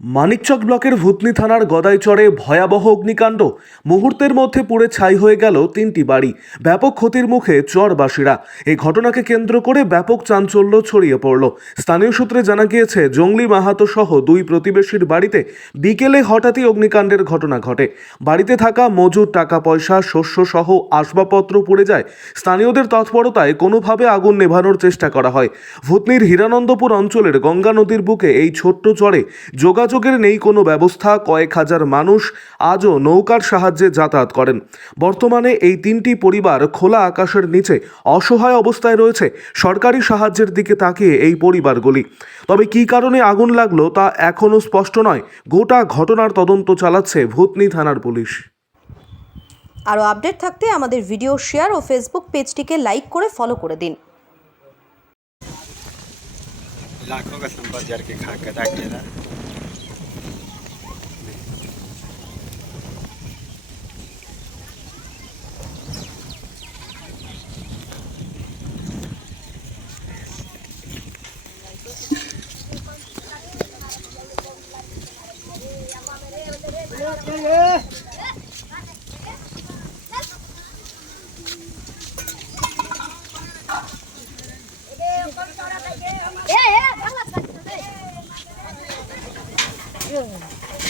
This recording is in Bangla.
মানিকচক ব্লকের ভূতনি থানার গদাইচরে ভয়াবহ অগ্নিকাণ্ড। মুহূর্তের মধ্যে পুড়ে ছাই হয়ে গেল তিনটি বাড়ি। ব্যাপক ক্ষতির মুখে চরবাসীরা। এই ঘটনাকে কেন্দ্র করে ব্যাপক চাঞ্চল্য ছড়িয়ে পড়ল। স্থানীয় সূত্রে জানা গিয়েছে, জঙ্গলি মাহাতো সহ দুই প্রতিবেশীর বাড়িতে বিকেলে হঠাৎই অগ্নিকাণ্ডের ঘটনা ঘটে। বাড়িতে থাকা মজুর টাকা পয়সা শস্য সহ আসবাবপত্র পুড়ে যায়। স্থানীয়দের তৎপরতায় কোনোভাবে আগুন নেভানোর চেষ্টা করা হয়। ভূতনির হীরানন্দপুর অঞ্চলের গঙ্গা নদীর বুকে এই ছোট্ট চরে যোগাযোগের নেই কোনো ব্যবস্থা কয়েক হাজার মানুষ আজও নৌকার সাহায্যে যাতায়াত করেন বর্তমানে এই তিনটি পরিবার খোলা আকাশের নিচে অসহায় অবস্থায় রয়েছে সরকারি সাহায্যের দিকে তাকিয়ে এই পরিবারগুলি তবে কী কারণে আগুন লাগলো তা এখনও স্পষ্ট নয় গোটা ঘটনার তদন্ত চালাচ্ছে ভূতনি থানার পুলিশ আরও আপডেট থাকতে আমাদের ভিডিও শেয়ার ও ফেসবুক পেজটিকে লাইক করে ফলো করে দিন लाखों का संपत्ति जर के खा के रख देना এ Yeah, yeah,